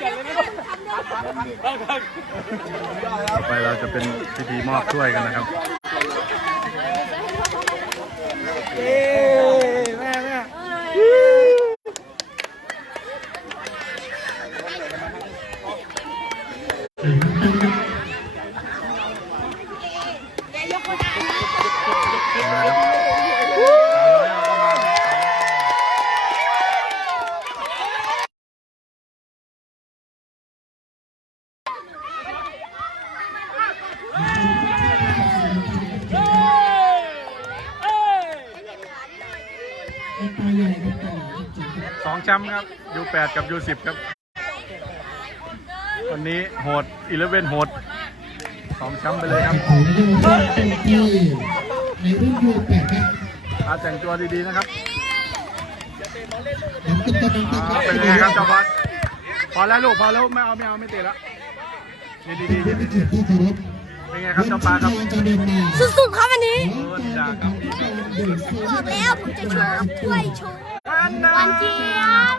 ต่อไปเราจะเป็นพิธีมอบถ้วยกันนะครับ แม่แม่ สองแชมป์ครับ U8 กับครับวันนี้โหดอีเลเวนโหดสองแชมป์ไปเลยครับผมจะมาเต็มที่ในรุ่นยูแปดครับอาแต่งตัวดีๆนะครับผมก็จะต้องอ่าเป็นไงครับจ้าบอสพอแล้วลูกพอแล้วไม่เอาไม่เอาไม่เตะแล้วนี่ดีๆดีเกียรติที่เคารพๆเป็นไงครับจ้าปลาครับสุดๆครับวันนี้บอกแล้วผมจะโชว์ถ้วยโช ว์วันเจี๊ยบบ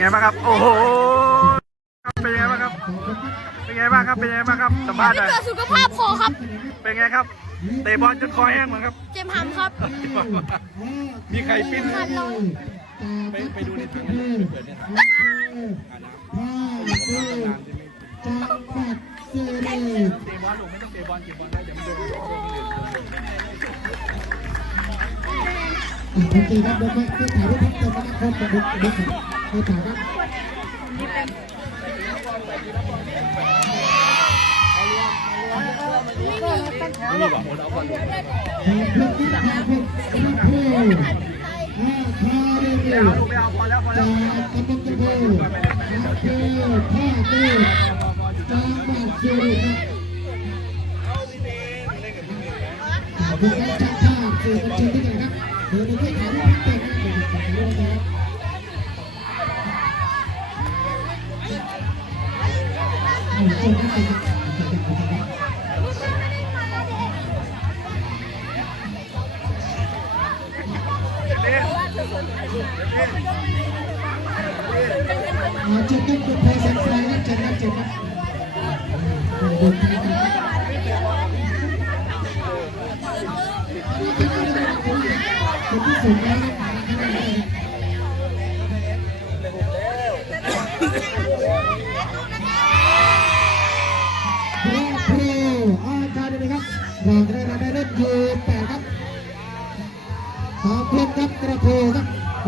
ไงบ้างครับ โอ้โหครับเป็นไงบ้างครับ เป็นไงบ้างครับ เป็นไงบ้างครับสัมภาษณ์หน่อยเพื่อสุขภาพคอครับ เป็นไงครับ เตะบอลจนคอแห้งเหมือนครับ เจมส์ฮัมครับมีใครปิ้นขาดลงไปไปดูในถังน้ำเปิดในถังน้ำจังหวัดสุรินทร์เตะบอลลูกไม่ต้องเตะบอลเก็บบอลได้เดี๋ยวมันโดนโอเคครับเดี๋ยวไปถ่ายรูปเพิ่มเติมนะครับ เดี๋ยวเดี๋ยวไปถ่ายครับนี่บอกคนเอาบอลลูกขอบคุณครับขอบคุณครับอาคาเดมีไม่เอาลูกไม่เอาพอแล้วพอแล้จากวตำบลตะโพอำเภอท่าตูจังหวัดสุรินทร์ครับขอบคุณครับจากภาพสื่อมวลชนทุกท่านครับเดี๋ยวไปถ่ายรูปเพิ่มเติมนะครับ เดี๋ยวไปถ่ายรูปนะครับครับอาเจ็ดต้องเป็นเพลงแสงไฟครับเจ็ดครับเจ็คเป็นที่สุดแล้วพ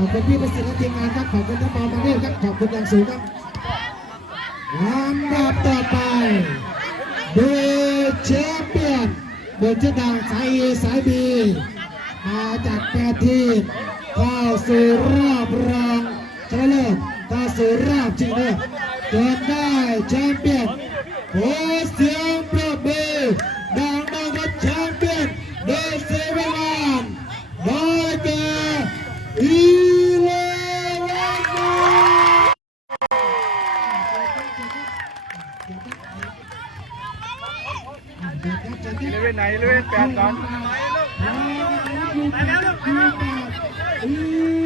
อบคุณพี่ประสิทธิ์และทีมงานครับ ขอบคุณท่านปอมาเนครับ ขอบคุณอย่างสูงครับลำดับต่อไปเดเชมเปียนเบอร์ชื่อดังสายเอสายบีมาจากแปดทีมเข้าสู่รอบรองชนะเลิศเข้าสู่รอบชิงเลิศจนได้แชมเปี้ยนขอเสียง ไปไหนเลยแปดก่อนไปแล้วลูกไปแล้ว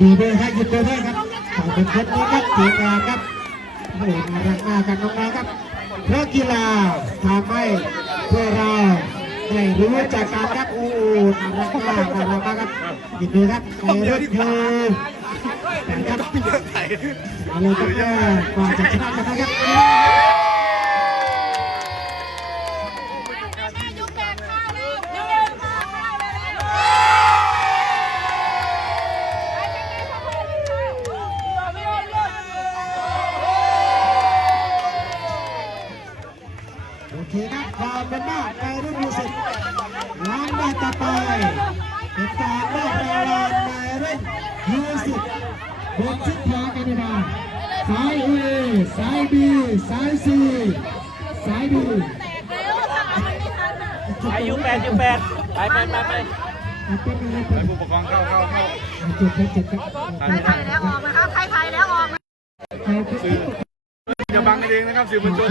ดีด้วยครับยินดีด้วยครับขอบคุณคนนี้ครับทีมงานครับโอ้น่ารักมากกันน้องๆครับเพราะกีฬาทำให้พวกเราได้รู้จักกันครับโอ้โหน่ารักมากน่ารักมากครับยินดีครับในรถคือนะครับอะไรครับแม่กว่าจะชนะกันนะครับ ครับขอบคุณมากในรุ่นยูสิบล้านบาทต่อไปเป็นการอบรางวัลในรุ่นยูสิบบนชุดทางกันดีมาสายเอสายบีสายซีสายดีอายุแปดอายุแปดไปไปไปไปเป็นยังไงให้ผู้ปกครองเข้าเข้าเข้าจ็บครับเจ็บครับใครไทยแล้วออกนะครับใครไทยแล้วออกนะขอบคุณอย่าบังเองนะครับสื่อมวลชน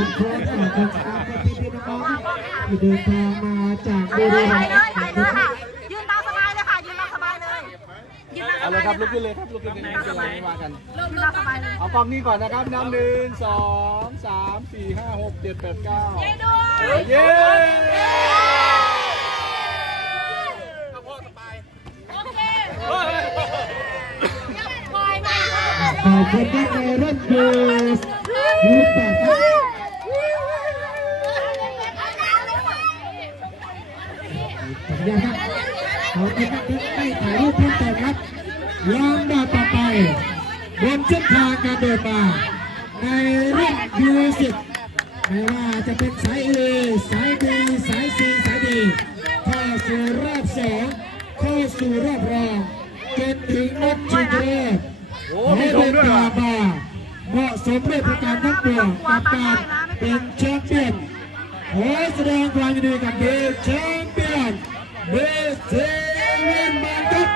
ทุกคนขอบคุณครับพี่ๆน้องๆที่เดินทางมาจากบุรีรัถ่ายมเลยย์ถ่ายเลยค่ะ ยืนตามสบายเลยค่ะ ยืนตามสบายเลย ยืนตามสเอาเลบายยครับลุกเลขึ้นยเลยครับลุกขึ้นเลยสบายว่ากัน ยืนตามสบายเลยเอากล้องนี้ก่อนนะครับน้ำหนึ่งสองสามสี่ห้าหกเจ็ดแปดเก้าเย้ขอบคุณมากในรุ่นยูยูแปดครับขออนุญาตครับขอบคุณมากที่ให้ถ่ายรูปเพิ่มเติมครับลำดับต่อไปบนเส้นทางการเดินมา ในรุ่นยูสิบไม่ว่าจะเป็นสายเอสายบีสายซีสายดีเข้าสู่รอบสองเข้าสู่รอบรองจนถึงนัดชิงเลิศให้เป็นด้วยเหรกาบาเหมาะสมด้วยประการทั้งปวงกับการเป็นแชมเปี้ยนขอแสดงความยินดีกับเดชแชมเปี้ยน เดชเซเว่นแมนครับ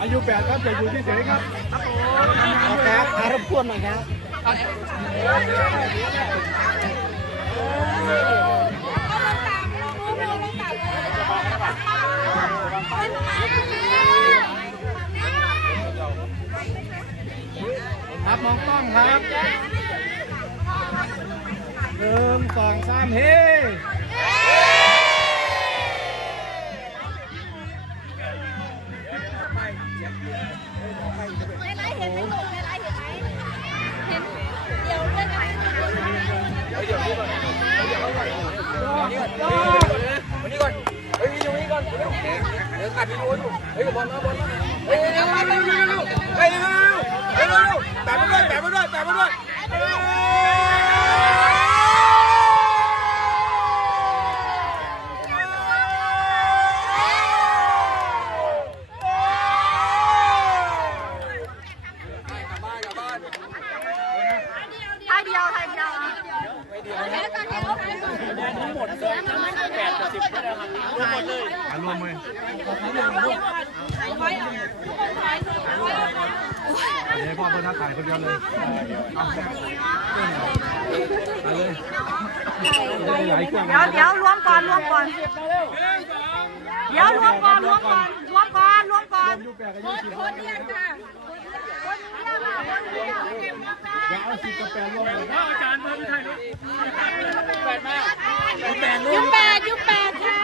อายุแปดครับจะอยู่ที่เฉยครับครับผมครับอารบกวนหน่อยครับครับมองกล้องครับหนึ่งสองสามเฮ้ เฮ้ยอยู่นี่ก่อนเร็วเดี๋ยวกัดวิดีโออยู่เฮ้ยบอลนะบอลมาเฮ้ยเร็วเร็วเร็วเร็วเร็วเฮ้ยเร็วเร็วเร็วเร็วแปะมาด้วยแปะมาด้วยแปะมาด้วยกลับบ้านกลับบ้าน ถ่ายเดียวถ่ายเดียวอะ ทั้งหมดเลยแปดกับสิบก็ได้ครับรวมหมดเลย อารวมเลยเดี๋ยวพ่อเพิ่นถ่ายคนเดียวเลยเอาแค่เอาเลยหลายเครื่อง เดี๋ยวเดี๋ยวรวมก่อนรวมก่อน เดี๋ยวรวมก่อนรวมก่อนรวมก่อนร วมก่อนอายุแปดกับอายุสิบคนเดียวค่ะคนเดียวค่ะคนเดียวยุแปดยุแปดค่ะ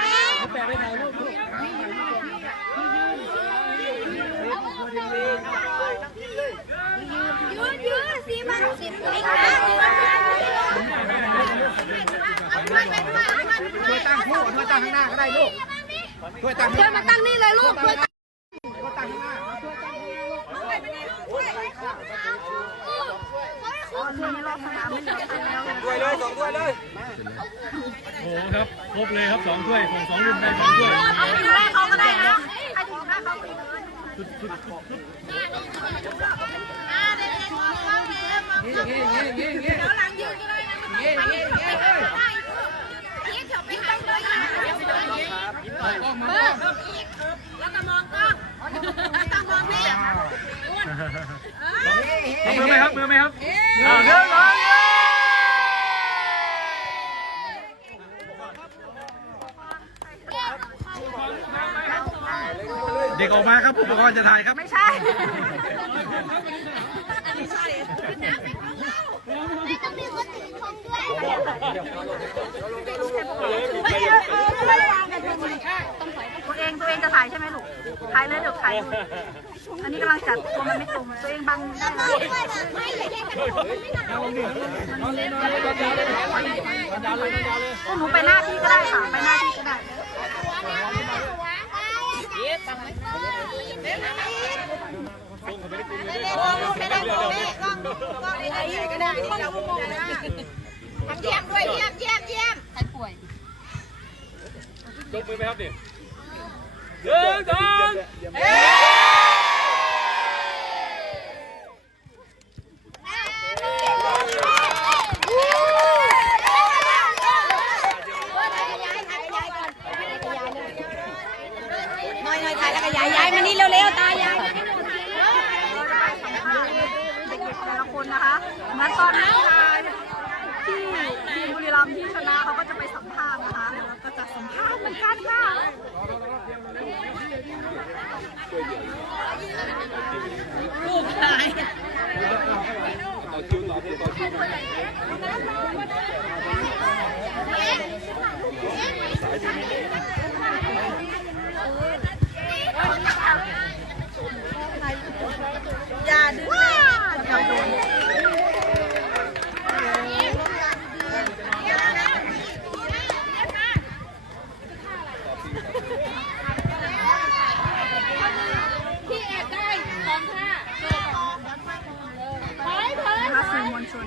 ยืนยืนสีมันสีมันช่วยตั้งคู่ช่วยตั้งข้างหน้าก็ได้ลูกช่วยตั้งช่วยมาตั้งนี่เลยลูกช่วยตั้งช่วยรอบสนามไม่เหลือกันแล้ว ด้วยเลย สองด้วยเลยโอ้โหครับครบเลยครับสองถ้วยส่งสองรุ่นได้สองถ้วยเอาไปดูได้เขาก็ได้นะใครถูกได้เขาไปเลยเอามือไหมครับมือไหมครับอ่าเรื่องร้อย เด็กออกมาครับผู้ปกครองจะถ่ายครับ ไม่ใช่ตัวเองตัวเองจะถ่ายใช่ไหมลูก ถ่ายเลยเดี๋ยวถ่ายดูอันนี้กำลังจัดตัวมันไม่ตรงตัวเองบังได้ไหมพวกหนูไปหน้าที่ก็ได้ค่ะ ไปหน้าที่ก็ได้ ยกมือไหมครับดิหนึ่งสองเดินจะไปสัมภาษณ์เด็กๆแต่ละคนนะคะ เหมือนตอนนั้นที่ทีมบุรีรัมย์ที่ชนะเขาก็จะไปสัมภาษณ์นะคะแล้วก็จะสัมภาษณ์เหมือนกันค่ะอย่ายดื้อเดี๋ยวโดน นะคะสื่อมวลชน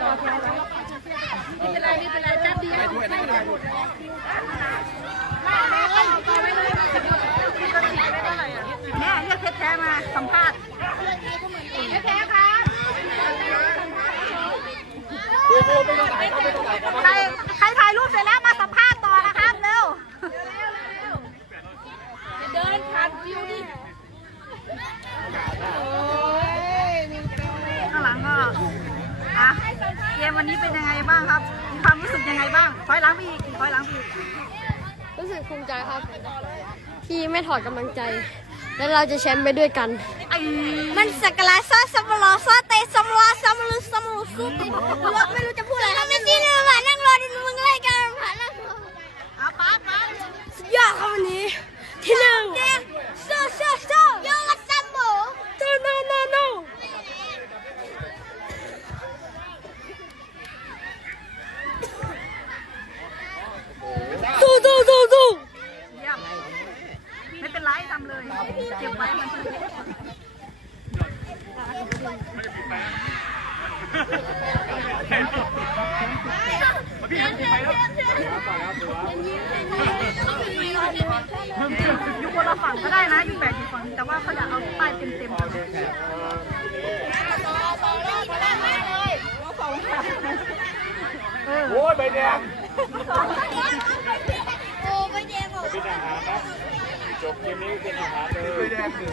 ยกเพชรแท้มาสัมภาษณ์เพชรแท้ครับใครใครถ่ายรูปเสร็จแล้วมาสัมภาษณ์ต่อนะครับเร็วเดินผ่านวิวดิข้างหลังก็อะ เกมวันนี้เป็นยังไงบ้างครับมีความรู้สึกยังไงบ้างถอยหลังไปอีกถอยหลังไปอีกรู้สึกภูมิใจครับ ที่ไม่ถอดกำลังใจ และเราจะแชมป์ไปด้วยกันไอ้มันสักกะลาซอสัมบลอซอเตสัมบลอสัมบลุสัมบลุซุปไม่รู้จะพูดอะไรครับไม่จริงเลยผ่านนั่งรอดูมึงไล่กันผ่านนั่งรออาป้าป้าสุดยอดครับวันนี้ที่หนึ่งโซโซโซโยกัสัมโบโตโนโนโนสู้สู้สู้สู้ เยี่ยม ไม่เป็นไรทำเลย เก็บไว้มันคืออยู่คนละฝั่งก็ได้นะอยู่แบกอยู่ฝั่งแต่ว่าเขาอยากเอาป้ายเต็มๆเออโอ้ยใบแดงโอ้ไปแดงออกเป็นอาหารนะ จบเกมนี้เป็นอาหารเลยใบแดงคือ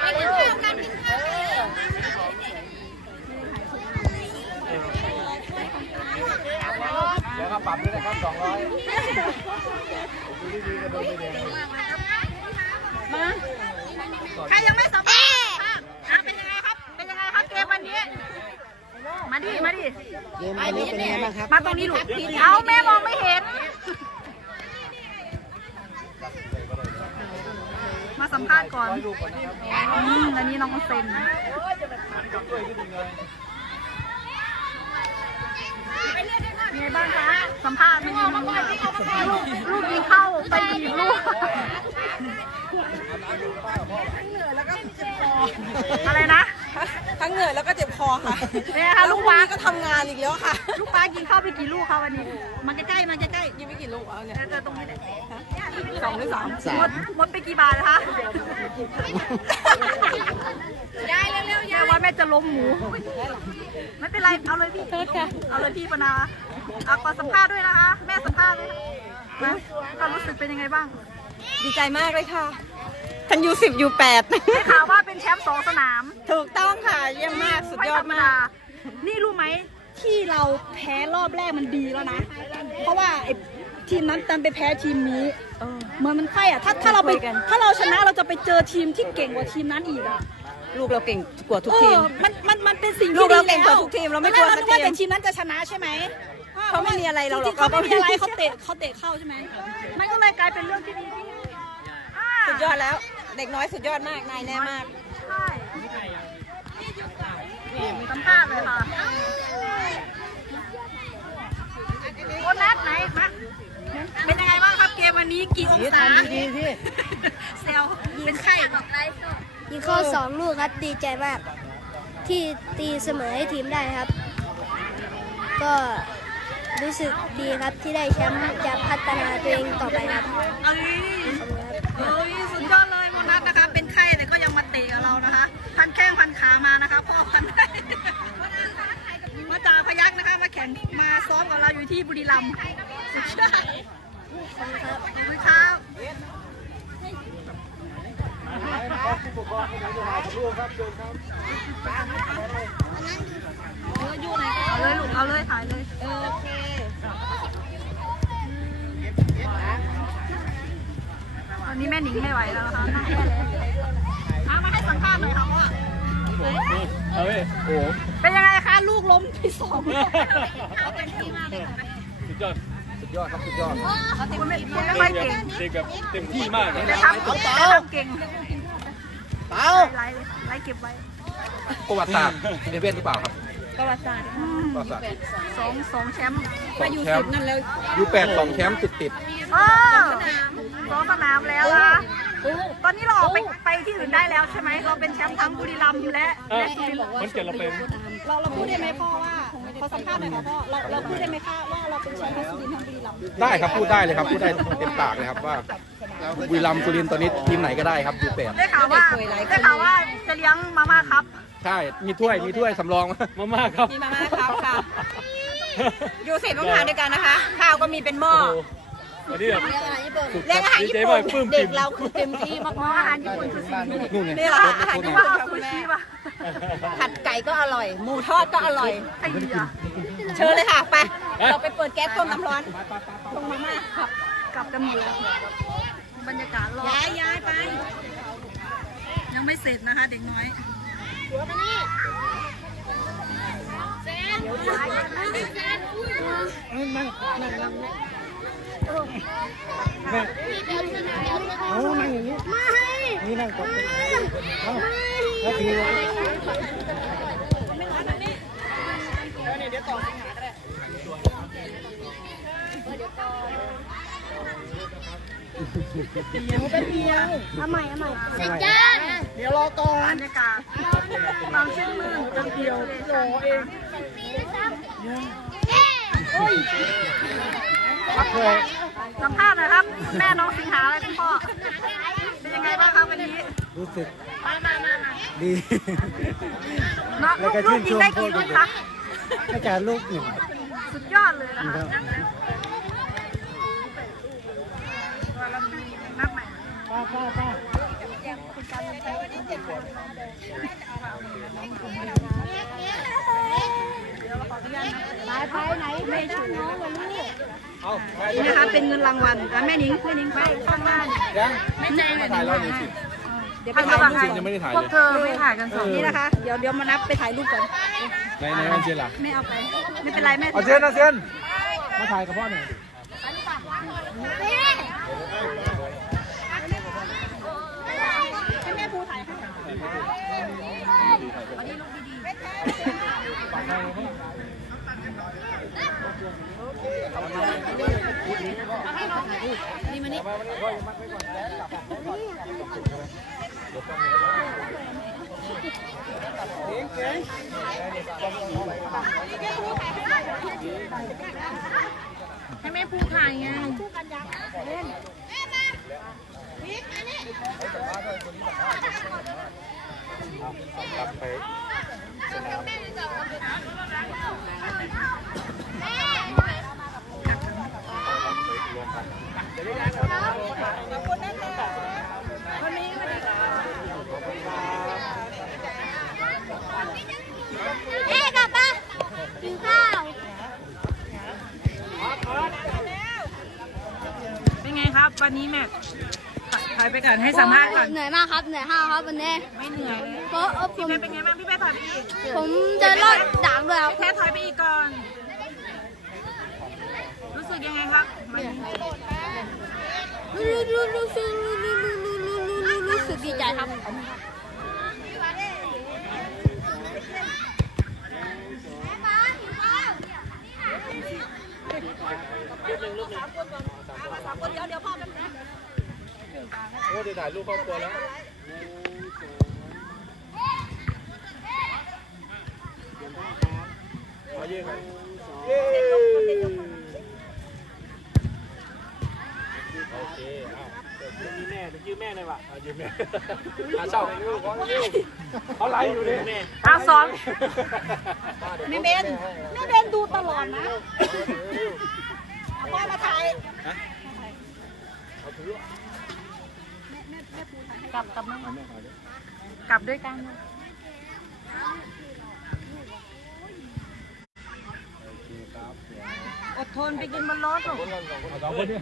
ไปกินข้าวกันกินข้าวเดี๋ยวก็ปรับด้วยนะครับสองร้อยใครยังไม่สัมภาษณ์อะเป็นยังไงครับ เป็นยังไงครับเกมวันนี้มาดิ มาดิ เกมวันนี้เป็นไงบ้างครับ มาตรงนี้ลูกเอาแม่มองไม่เห็น มา สัมภาษณ์ก่อนอืมอันนี้น้องเซนไงบ้างคะ สัมภาษณ์ลูกลูกยิงเข้าไปกี่ลูกอะไรนะ ทั้งเหนื่อยแล้วก็เจ็บคอค่ะเนี่ยค่ะลูกปลาก็ทำงานอีกแล้วค่ะลูกปลากินข้าวไปกี่ลูกคะวันนี้ มันใกล้ๆมันใกล้ยังไม่กี่ลูกเอาๆเนี่ยเจอตรงนี้แหละสองหรือสามหมดหมดไปกี่บาทนะคะได้เร็วๆแม่ว่าแม่จะล้มหมู ไม่เป็นไร เอาเลยพี่เอาเลยพี่ปนาเอาขอสัมภาษณ์ด้วยนะคะ แม่สัมภาษณ์ด้วยนะความรู้สึกเป็นยังไงบ้าง ดีใจมากเลยค่ะ ทั้งยูสิบยูแปดได้ข่าวว่าเป็นแชมป์สองสนามถูกต้องค่ะเยี่ยมมากสุดไม่ยอธดรรมมาดาก นี่รู้ไหมที่เราแพ้รอบแรกมันดีแล้วนะ เพราะว่าไอ้ทีมนั้นดันไปแพ้ทีมนี้เหมือนมันใช่อะถ้าถ้าเราไปถ้าเราชนะเราจะไปเจอทีมที่เก่งกว่าทีมนั้นอีกอะลูกเราเก่งกว่าทุกเอทีอมมันมันมันเป็นสิ่งลูที่กดีเราเก่งกว่าแล้ทุกทีมเราไม่กลัวตอนแรสักนึว่าทีมแต่ทีมนั้นจะชนะใช่ไหมเขาไม่มีอะไรเราหรจอกริงๆเขาไม่มีอะไรเราก็เขาเตะเขาเตะเข้าใช่ไหมมันก็เลยกลายเป็นเรื่องที่ดีที่อ่าสุดยอดแล้ว เด็กน้อยสุดยอดมาก นายแน่มาก ใช่สัมภาษณ์เลยค่ะโค้ชนัดไหนมาเป็นยังไงบ้างครับเกมวันนี้กี่องศาเซลเป็นไข้ยิงเข้าสองลูกครับดีใจมาก ที่ตีเสมอให้ทีมได้ครับ ก็รู้สึกดีครับที่ได้แชมป์จะพัฒนาตัวเองต่อไปครับเอ้ยเอ้ยสุดยอดเลย เรานะคะ พันแข้งพันขามานะคะพ่อพันมาจากพยักนะคะมาแข่งมาซ้อมกับเราอยู่ที่บุรีรัมย์สุดยอดขอบคุณครับเอาเลยลูกเอาเลยถ่ายเลยโอเคตอนนี้แม่หนิงไม่ไหวแล้วนะคะนั่งแย่แล้วเอา มาให้สัมภาษณ์หน่อยค่ะว่าเอาเว้ยโอ้เป็นยังไงคะลูกล้มที่สองสุดยอดสุดยอดครับสุดยอดคุณไม่คุณไม่ค่อยเก่งเด็กแบบเต็มที่มากเลยแต่ทำแต่ทำเก่งเป้าไล่เลยไล่เก็บไว้ประวัติศาสตร์เอเว่นหรือเปล่าครับประวัติศาสตร์ประวัติศาสตร์สองสองแชมป์สองแชมป์ยูแปดสองแชมป์ติดติดเออสองสนามแล้วนะ ตอนนี้เราออกไปไปที่อื่นได้แล้วใช่ไหมเราเป็นแชมป์ทั้งบุรีรัมย์และและสุรินทร์มันเกิดเราเป็นเราเราพูดได้ไหมพ่อว่าขอสัมภาษณ์หน่อยค่ะพ่อเราเราพูดได้ไหมคะว่าเราเป็นแชมป์ทั้งสุรินทร์ทั้งบุรีรัมย์ๆได้ครับพูดได้เลยครับพูดได้เต็มปากเลยครับว่าบุรีรัมย์สุรินทร์ตอนนี้ทีมไหนก็ได้ครับยูแปดได้ข่าวว่าได้ข่าวว่าจะเลี้ยงมาม่าครับ ใช่มีถ้วยมีถ้วยสำรองมาม่าครับมีมาม่าครับค่ะยูสิบต้องทานด้วยกันนะคะข้าวก็มีเป็นหม้อโอ้โหวันนี้แบบสุดเรียกอาหารดีญี่ใจปุ่มากนปลื้มเด็ปิ่กมเราคือเต็มที่มากอ๋ออาหารญี่ปุ่นคือสิ่งนี้นู่นไงๆนี่แหละอาหารนึญี่กปุ่ว่านเอาซูชิป่ะผัดไก่ก็อร่อย หมูทอดก็อร่อยไอ้เหี้ยเชิญเลยค่ะไปเราไปเปิดแก๊สต้มน้ำร้อนลงมาม่าครับกลับกันหมดแล้วบรรยากาศรอบย้ายย้ายไป ยังไม่เสร็จนะคะเด็กน้อยเอานั่ง อย่างนี้นี่นั่งก่อนเอาแล้วทีนี้เอาใหม่เอาใหม่สิจ้าเดี๋ยวรอก่อนบรรยากาศความชื่นมื่นจังเดียวรอเอง สัมภาษณ์หน่อยครับแม่น้องสิงหาและคุณพ่อรู้สึกมามามามาดีน้องลูกลูกยิงได้กี่ลูกคะให้การลูกหนึ่งสุดยอดเลยนะคะนับใหม่ป้าป้าป้าไป ไปไหนไม่ช่วยน้องเลยลูกเอาไปนี่นะคะเป็นเงินรางวัลอะแม่นิ้งแม่นิ้งไปข้างบ้านยังไม่ใจมาถ่ายเราหน่อยสิเดี๋ยวไปถ่ายรูปยังไม่ได้ถ่ายพวกเลยเธอไม่ถ่ายกันสองนี่นะคะ เดี๋ยวเดี๋ยวมานับไปถ่ายรูปก่อนในในวันเชียร์ล่ะไม่เอาไปไม่เป็นไรแม่เอาเชนนะเชนมาถ่ายกับพ่อหน่อย ให้แม่ภูถ่ายให้ ให้แม่พูดถ่ายไงเอ๊ะกลับปะกินข้าวเป็นไงครับ วันนี้แม่ถ่ายไปก่อนให้สัมภาษณ์ก่อน เหนื่อยมากครับ เหนื่อยมากครับวันนี้ ไม่เหนื่อยเพราะเออผพี่มเพชรเป็นไงบ้างพี่เพชรถ่ายไปอีกผมเดินรอดด่างด้วยครับพี่ถอยไปอีกก่อน รู้สึกยังไงค รู้รู้รู้รู้สึกรู้รู้รู้รู้รู้รู้รู้รู้สึกดีใจครับโอ้จะถ่ายรูปครอบครัวแล้วเอาเยี่ยมไหม เย้โอเคเอายืมแม่ยืมแม่หน่อยว่ะยืมแม่อาเช่าเขาไลฟ์อยู่ดิแม่เอาซ้อมแม่เบนแม่เบนดูตลอดนะเอาพ่อมาถ่ายกลับกลับแม่กลับด้วยกันนะ อดทนไปกินบนรถลูกสองคนนี้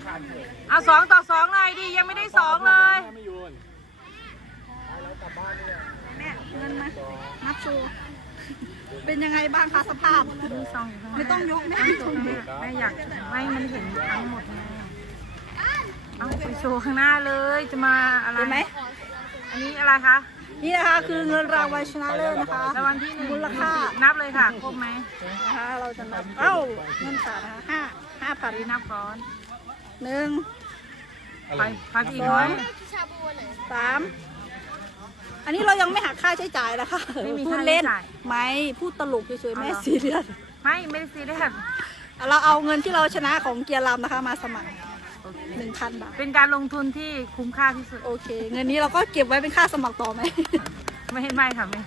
เอาสองต่อสองหน่อยดิ ยังไม่ได้สองเลยไม่อยู่แม่เงินมานับโชว์เป็นยังไงบ้างคะสภาพมีซองอยู่ข้างหน้าไม่ต้องยกแม่ไม่ต้องยกแม่อยากไม่มันเห็นทั้งหมดไงเอาไปโชว์ข้างหน้าเลยจะมาอะไร เห็นไหมอันนี้อะไรคะ นี่นะคะคือเงินรางวัลชนะเลิศนะคะรางวัลที่หนึ่งมูลค่านับเลยค่ะครบไหมนะคะเราจะนับเอ้าเงินขาดนะคะห้าห้าพันดีนับก่อนหนึ่งไปไปอีกน้อยสามอันนี้เรายังไม่หักค่าใช้จ่ายนะคะไม่มีพูค่าดใช้เล่นจ่ายไม่พูดตลกเฉยๆเอาแม่เหรอซีเรียสไม่ไม่ได้ซีเรียสเราเอาเงินที่เราชนะของเกียร์ลำนะคะมาสมัคร หนึ่งพันบาท เป็นการลงทุนที่คุ้มค่าที่สุด โอเค เงินนี้เราก็เก็บไว้เป็นค่าสมัครต่อไหม ไม่ให้ไม่ค่ะไม่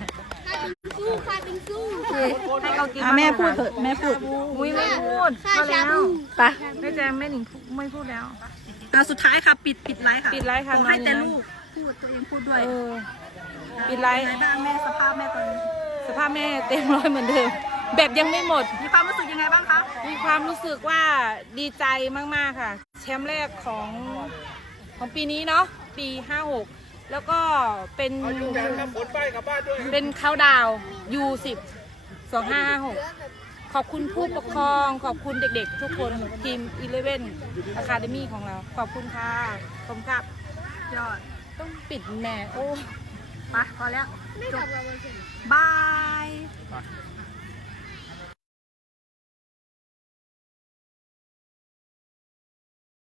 สู้ค่ะเป็นสู้โอเคให้เขากินอะแม่พูดเถอะแม่พูดอุ้ยไม่พูดค่าก็ชาแล้วบูไปแม่แจงแม่หนิงไม่พูดแล้ว อะสุดท้ายค่ะ ปิดปิดไลฟ์ค่ะปิดไลฟ์ค่ะขอให้นอนแต่นะ ลูกพูดตัวเองพูดด้วยเออ ปิดไลฟ์ เป็นงบ้างแม่สภาพแม่ตอนนี้สภาพแม่เต็มร้อยเหมือนเดิม แบบยังไม่หมด มีความรู้สึกยังไงบ้างคะ มีความรู้สึกว่าดีใจมาก ๆ ค่ะ แชมป์แรกของของปีนี้เนาะปี 56 แล้วก็เป็นผลไปกลับบ้านด้วยเป็นเขาดาวยู10 2556ขอบคุณผู้ปกครองขอบคุณเด็กๆ ทุกคนทีม11 Academy ของเรา ขอบคุณค่ะขอบคุณครับยอดต้องปิดแหน่โอ้ไปพอแล้วจบบายไ